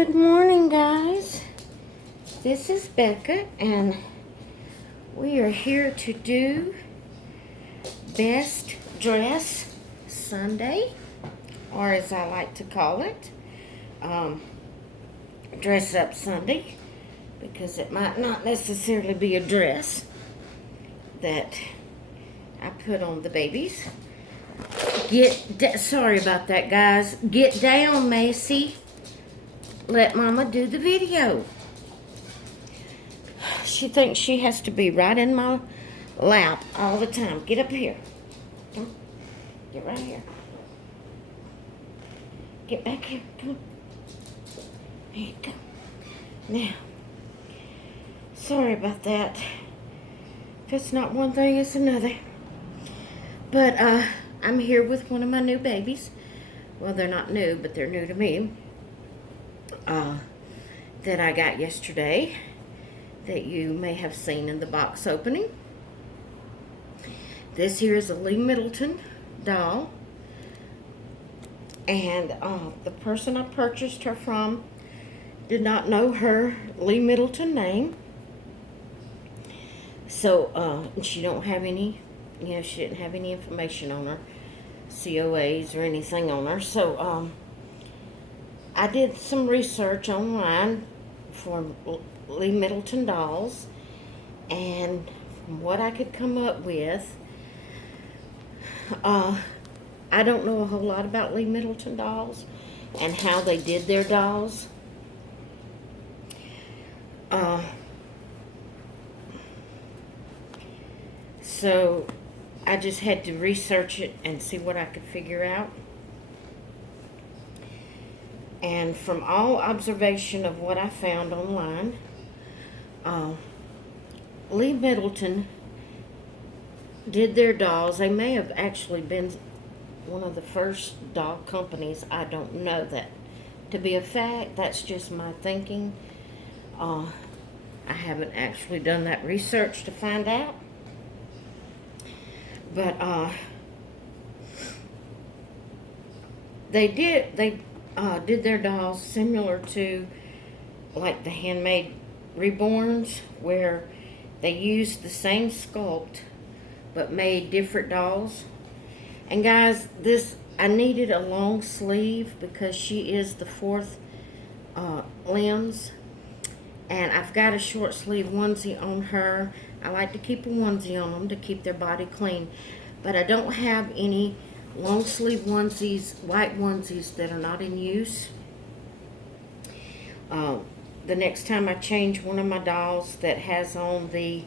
Good morning, guys. This is Becca, and we are here to do Best Dress Sunday, or as I like to call it, Dress Up Sunday, because it might not necessarily be a dress that I put on the babies. Sorry about that, guys. Get down, Macy. Let Mama do the video. She thinks she has to be right in my lap all the time. Get up here. Come. Get right here. Get back here. Come on. There you go. Now, sorry about that. If it's not one thing, it's another. But I'm here with one of my new babies. Well, they're not new, but they're new to me. That I got yesterday that you may have seen in the box opening. This here is a Lee Middleton doll, and the person I purchased her from did not know her Lee Middleton name, so she don't have any, she didn't have any information on her, COAs or anything on her, so I did some research online for Lee Middleton dolls, and from what I could come up with, I don't know a whole lot about Lee Middleton dolls and how they did their dolls. So I just had to research it and see what I could figure out. And from all observation of what I found online, Lee Middleton did their dolls. They may have actually been one of the first doll companies. I don't know that to be a fact. That's just my thinking. I haven't actually done that research to find out. But they did their dolls similar to like the handmade reborns, where they used the same sculpt but made different dolls. And guys, I needed a long sleeve because she is the fourth limbs, and I've got a short sleeve onesie on her. I like to keep a onesie on them to keep their body clean, but I don't have any long sleeve onesies, white onesies that are not in use. The next time I change one of my dolls that has on the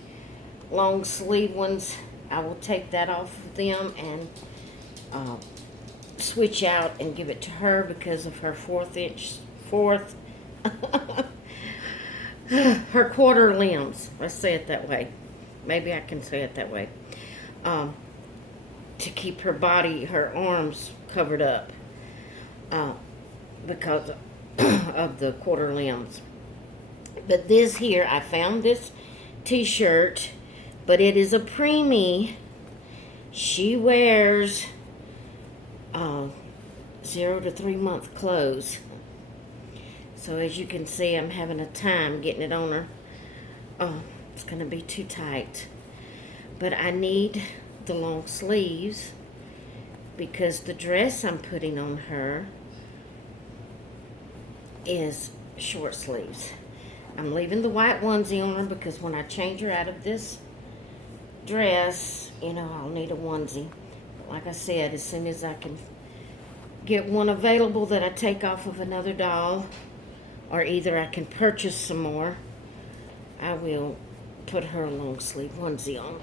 long sleeve ones, I will take that off of them and switch out and give it to her because of her her quarter limbs. Let's say it that way. Maybe I can say it that way. To keep her body, her arms covered up because of the quarter limbs. But this here, I found this t-shirt, but it is a preemie. She wears 0 to 3 month clothes. So as you can see, I'm having a time getting it on her. It's going to be too tight. But I need the long sleeves because the dress I'm putting on her is short sleeves. I'm leaving the white onesie on her because when I change her out of this dress, I'll need a onesie. But like I said, as soon as I can get one available that I take off of another doll, or either I can purchase some more, I will put her a long sleeve onesie on.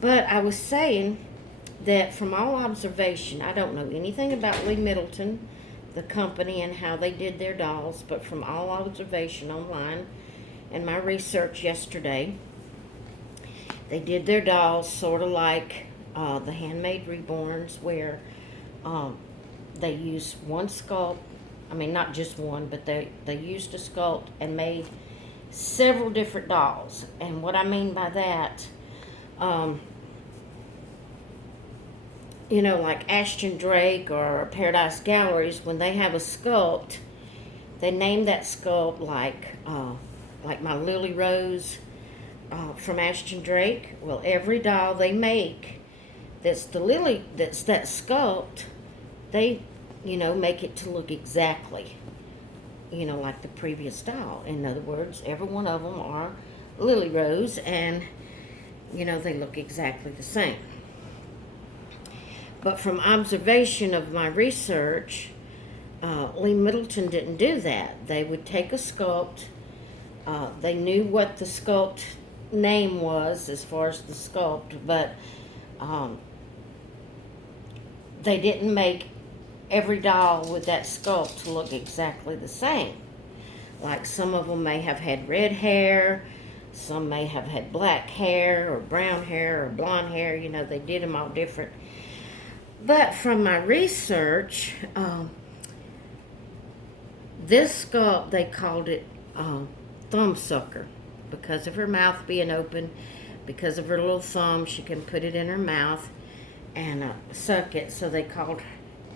But I was saying that from all observation, I don't know anything about Lee Middleton, the company, and how they did their dolls, but from all observation online and my research yesterday, they did their dolls sort of like the handmade reborns, where they used one sculpt. I mean, not just one, but they used a sculpt and made several different dolls. And what I mean by that, you know, like Ashton Drake or Paradise Galleries, when they have a sculpt, they name that sculpt like my Lily Rose from Ashton Drake. Well, every doll they make that's that sculpt, they, you know, make it to look exactly, you know, like the previous doll. In other words, every one of them are Lily Rose, and, you know, they look exactly the same. But from observation of my research, Lee Middleton didn't do that. They would take a sculpt. They knew what the sculpt name was as far as the sculpt, but they didn't make every doll with that sculpt to look exactly the same. Like some of them may have had red hair, some may have had black hair or brown hair or blonde hair. You know, they did them all different. But from my research, this sculpt, they called it thumb sucker because of her mouth being open, because of her little thumb. She can put it in her mouth and suck it. So they called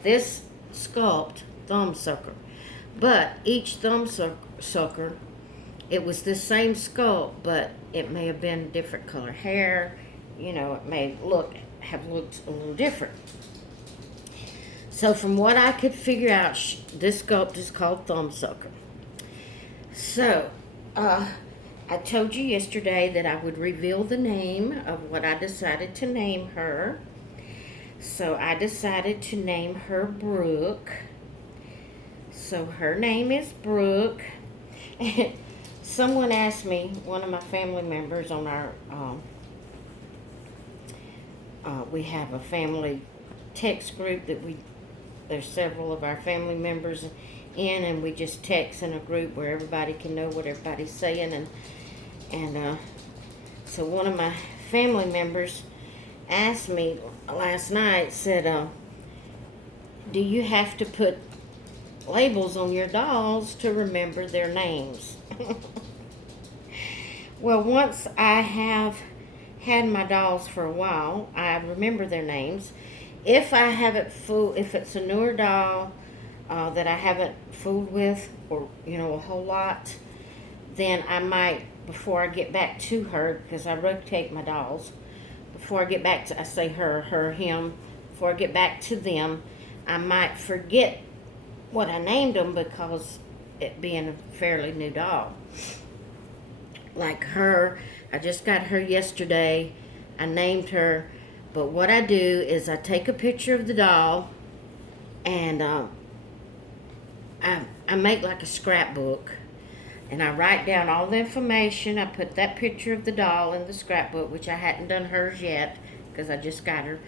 this sculpt thumb sucker. But each thumb sucker, it was the same sculpt, but it may have been different color hair. You know, it may have looked a little different. So from what I could figure out, this sculpt is called thumb sucker. So, I told you yesterday that I would reveal the name of what I decided to name her. So I decided to name her Brook. So her name is Brook. Someone asked me, one of my family members on our, we have a family text group that there's several of our family members in, and we just text in a group where everybody can know what everybody's saying. And so one of my family members asked me last night, said, do you have to put labels on your dolls to remember their names? Well, once I have had my dolls for a while, I remember their names. If I haven't if it's a newer doll that I haven't fooled with, or, you know, a whole lot, then I might, before I get back to her, because I rotate my dolls, before I get back to, I say her, him, before I get back to them, I might forget what I named them because it being a fairly new doll. Like her, I just got her yesterday. I named her, but what I do is I take a picture of the doll, and I make like a scrapbook, and I write down all the information. I put that picture of the doll in the scrapbook, which I hadn't done hers yet because I just got her.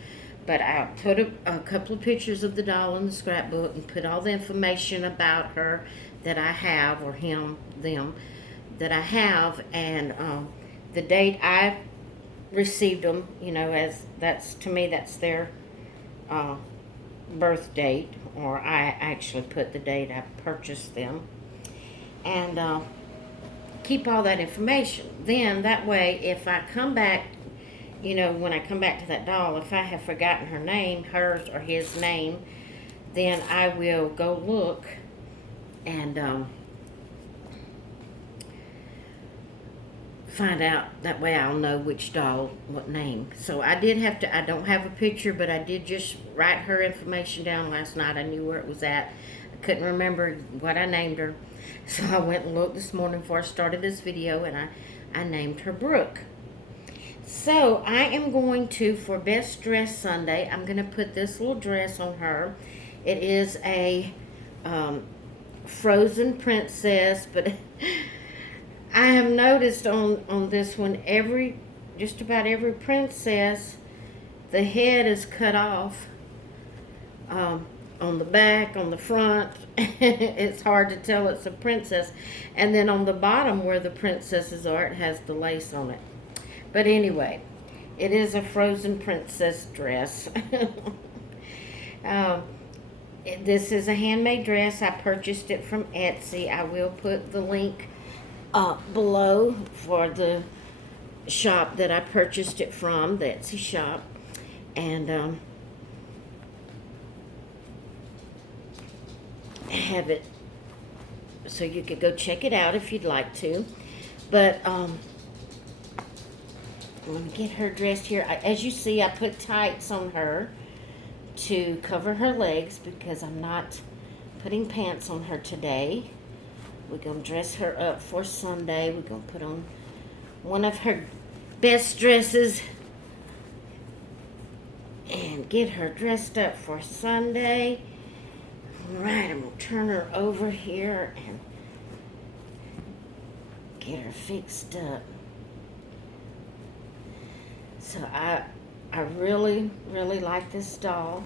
But I put a couple of pictures of the doll in the scrapbook and put all the information about her that I have, or him, them, that I have, and the date I received them, you know, as that's, to me, that's their birth date, or I actually put the date I purchased them, and keep all that information. Then that way, if I come back, you know, when I come back to that doll, if I have forgotten her name, hers or his name, then I will go look and find out. That way I'll know which doll, what name. So I did have to, I don't have a picture, but I did just write her information down last night. I knew where it was at. I couldn't remember what I named her. So I went and looked this morning before I started this video, and I named her Brook. So I am going to, for Best Dress Sunday, I'm going to put this little dress on her. It is a frozen princess, but I have noticed on this one, just about every princess, the head is cut off on the back, on the front. It's hard to tell it's a princess. And then on the bottom where the princesses are, it has the lace on it. But anyway, it is a frozen princess dress. This is a handmade dress. I purchased it from Etsy. I will put the link below for the shop that I purchased it from, the Etsy shop. And have it so you could go check it out if you'd like to. But let me get her dressed here. As you see, I put tights on her to cover her legs because I'm not putting pants on her today. We're going to dress her up for Sunday. We're going to put on one of her best dresses and get her dressed up for Sunday. All right, I'm going to turn her over here and get her fixed up. So I really, really like this doll.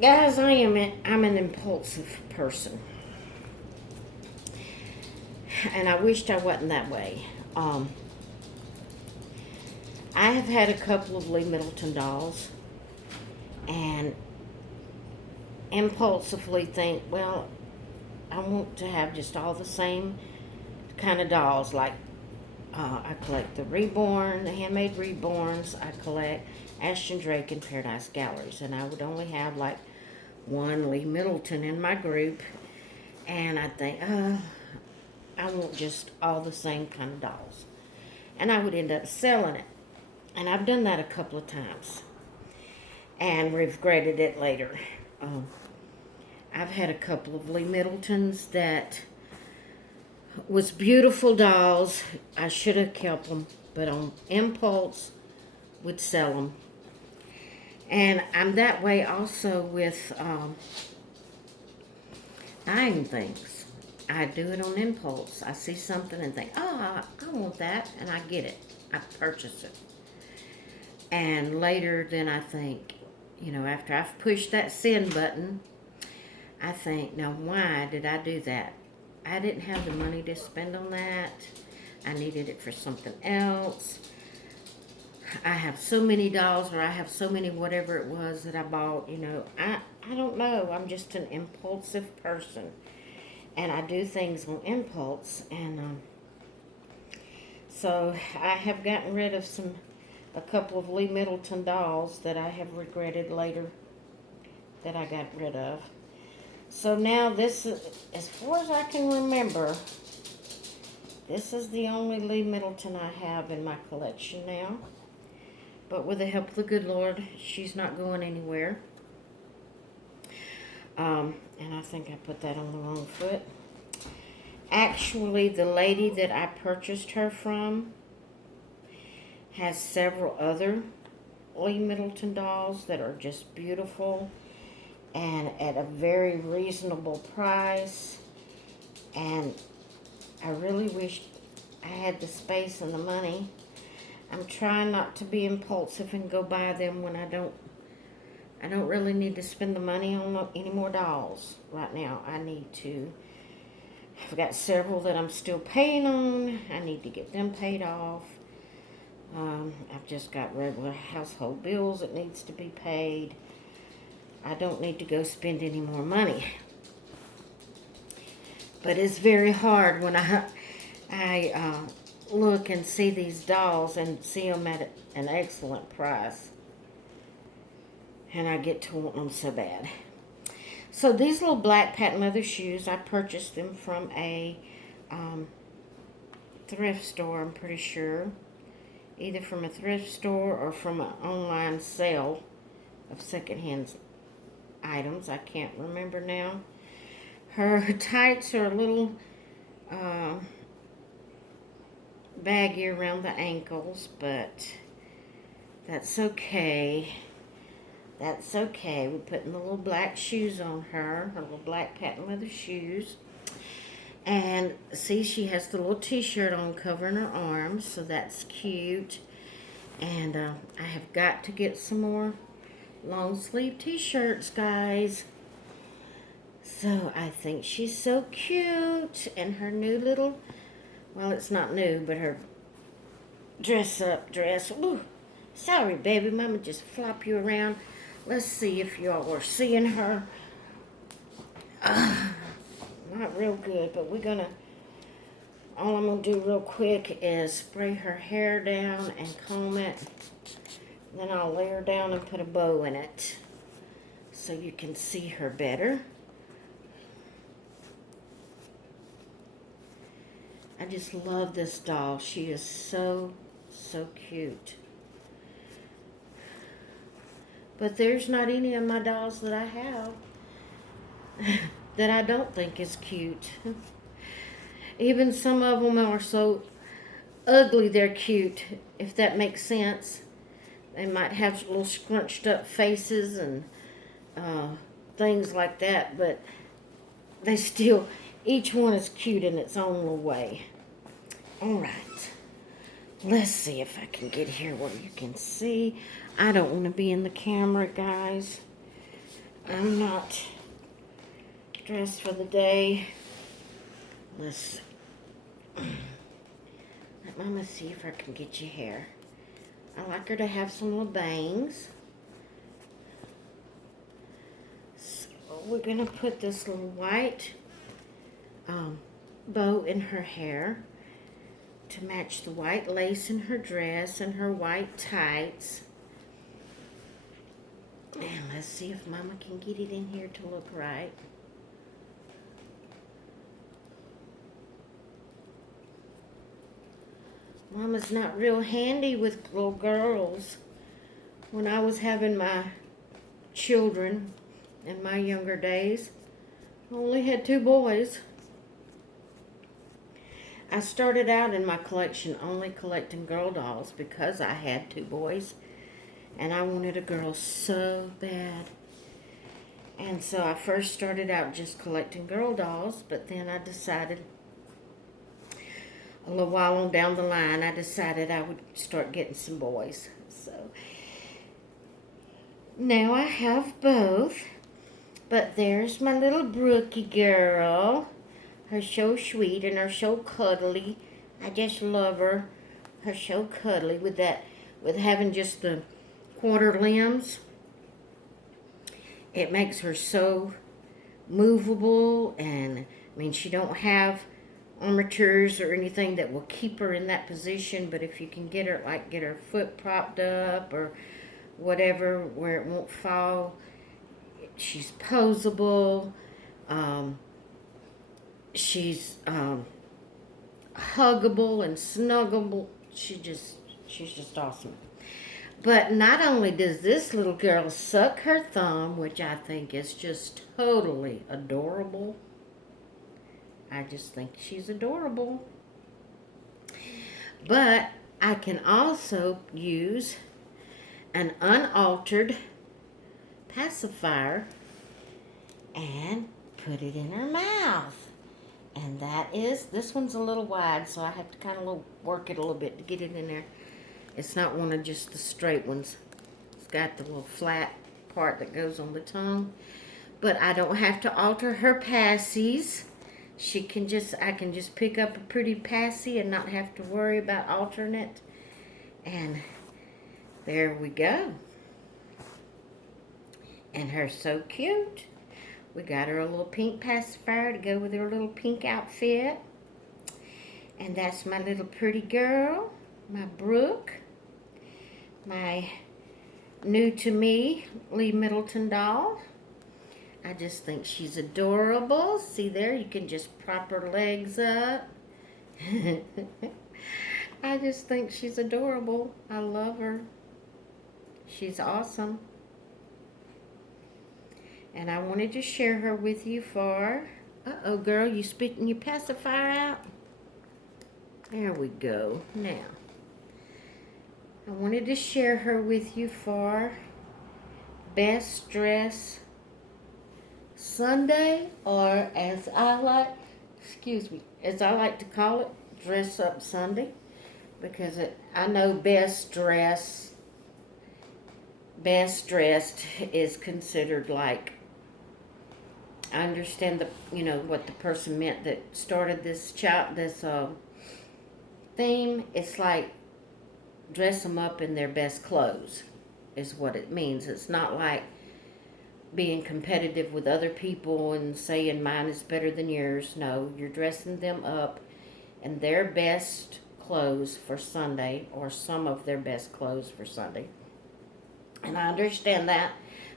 Guys, I'm an impulsive person. And I wished I wasn't that way. I have had a couple of Lee Middleton dolls and impulsively think, well, I want to have just all the same kind of dolls. Like, I collect the Reborn, the handmade Reborns. I collect Ashton Drake and Paradise Galleries. And I would only have like one Lee Middleton in my group. And I think, I want just all the same kind of dolls. And I would end up selling it. And I've done that a couple of times. And regretted it later. I've had a couple of Lee Middletons that was beautiful dolls. I should have kept them, but on impulse would sell them. And I'm that way also with buying things. I do it on impulse. I see something and think, oh, I want that, and I get it. I purchase it. And later then I think, after I've pushed that send button, I think, now why did I do that? I didn't have the money to spend on that. I needed it for something else. I have so many dolls, or I have so many whatever it was that I bought, I don't know. I'm just an impulsive person. And I do things on impulse. And so I have gotten rid of a couple of Lee Middleton dolls that I have regretted later that I got rid of. So now this is, as far as I can remember, this is the only Lee Middleton I have in my collection now. But with the help of the good Lord, she's not going anywhere. And I think I put that on the wrong foot. Actually, the lady that I purchased her from has several other Lee Middleton dolls that are just beautiful and at a very reasonable price. And I really wish I had the space and the money. I'm trying not to be impulsive and go buy them when I don't really need to spend the money on any more dolls right now. I've got several that I'm still paying on. I need to get them paid off. I've just got regular household bills that needs to be paid. I don't need to go spend any more money. But it's very hard when I look and see these dolls and see them at an excellent price. And I get to want them so bad. So these little black patent leather shoes, I purchased them from a thrift store, I'm pretty sure. Either from a thrift store or from an online sale of secondhand items. I can't remember now. Her tights are a little baggy around the ankles, but that's okay. That's okay. We're putting the little black shoes on her little black patent leather shoes. And see, she has the little t-shirt on covering her arms, so that's cute. And I have got to get some more long sleeve t-shirts, guys. So I think she's so cute. And her new little, well, it's not new, but her dress-up dress. Ooh, sorry, baby. Mama just flop you around. Let's see if y'all are seeing her. Not real good, but all I'm going to do real quick is spray her hair down and comb it. Then I'll lay her down and put a bow in it. so you can see her better. I just love this doll. She is so, so cute. But there's not any of my dolls that I have that I don't think is cute. Even some of them are so ugly they're cute, if that makes sense. They might have little scrunched up faces and things like that, but they still, each one is cute in its own little way. All right, let's see if I can get here where you can see. I don't want to be in the camera, guys. I'm not dressed for the day. Let's see. Let Mama see if I can get your hair. I like her to have some little bangs. So we're going to put this little white bow in her hair to match the white lace in her dress and her white tights. And let's see if Mama can get it in here to look right. Mama's not real handy with little girls. When I was having my children in my younger days, I only had 2 boys. I started out in my collection only collecting girl dolls because I had 2 boys. And I wanted a girl so bad. And so I first started out just collecting girl dolls, but then I decided, a little while on down the line, I decided I would start getting some boys. So now I have both. But there's my little Brookie girl. Her so sweet and her so cuddly. I just love her. Her so cuddly with having just the quarter limbs. It makes her so movable, and I mean, she don't have armatures or anything that will keep her in that position, but if you can get her foot propped up or whatever where it won't fall, she's posable. She's huggable and snuggable. She's just awesome. But not only does this little girl suck her thumb, which I think is just totally adorable. I just think she's adorable. But I can also use an unaltered pacifier and put it in her mouth. And this one's a little wide, so I have to kind of work it a little bit to get it in there. It's not one of just the straight ones. It's got the little flat part that goes on the tongue. But I don't have to alter her passies. I can just pick up a pretty passy and not have to worry about altering it. And there we go. And her so cute. We got her a little pink pacifier to go with her little pink outfit. And that's my little pretty girl, my Brook. My new to me Lee Middleton doll. I just think she's adorable. See there, you can just prop her legs up. I just think she's adorable. I love her. She's awesome. And I wanted to share her with you for... Uh-oh, girl, you spitting your pacifier out? There we go. Now, I wanted to share her with you for Best Dress Sunday, or as I like to call it, Dress Up Sunday, because I know Best Dressed is considered like, I understand what the person meant that started this theme. It's like dress them up in their best clothes is what it means. It's not like being competitive with other people and saying mine is better than yours. No, you're dressing them up in their best clothes for Sunday, or some of their best clothes for Sunday. And I understand that.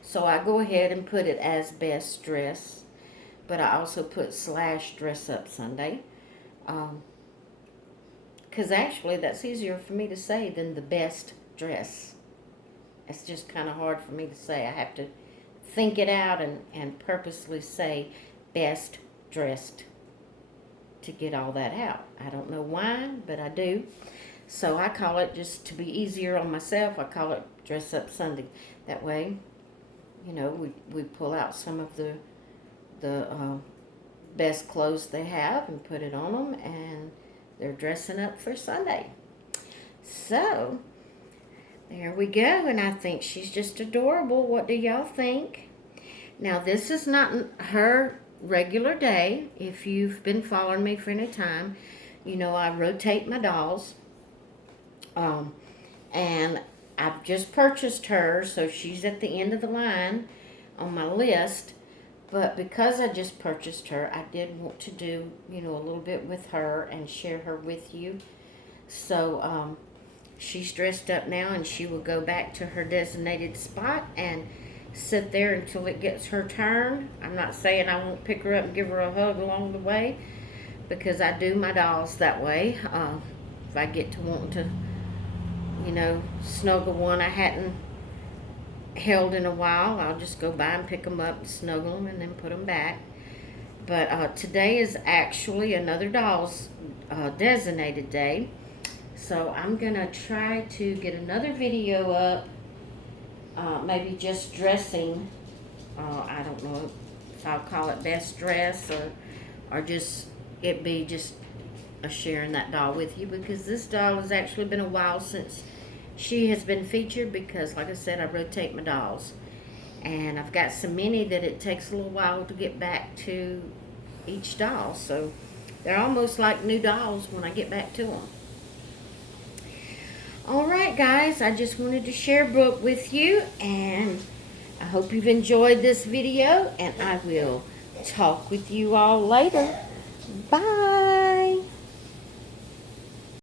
So I go ahead and put it as best dress, but I also put / dress up Sunday. Because actually that's easier for me to say than the best dress. It's just kind of hard for me to say. I have to think it out and purposely say best dressed to get all that out. I don't know why, but I do. So I call it, just to be easier on myself, I call it Dress Up Sunday. That way, you know, we pull out some of the best clothes they have and put it on them, and they're dressing up for Sunday. So, there we go, and I think she's just adorable. What do y'all think? Now, this is not her regular day. If you've been following me for any time, you know I rotate my dolls. And I've just purchased her, so she's at the end of the line on my list. But because I just purchased her, I did want to do, you know, a little bit with her and share her with you. So, she's dressed up now, and she will go back to her designated spot and sit there until it gets her turn. I'm not saying I won't pick her up and give her a hug along the way, because I do my dolls that way. If I get to wanting to, you know, snuggle one I hadn't held in a while, I'll just go by and pick them up and snuggle them and then put them back. But today is actually another doll's designated day. So I'm going to try to get another video up, maybe just dressing. I don't know if I'll call it best dress or just it be just sharing that doll with you, because this doll has actually been a while since she has been featured, because like I said, I rotate my dolls. And I've got so many that it takes a little while to get back to each doll. So they're almost like new dolls when I get back to them. Alright guys, I just wanted to share Brook with you, and I hope you've enjoyed this video, and I will talk with you all later. Bye!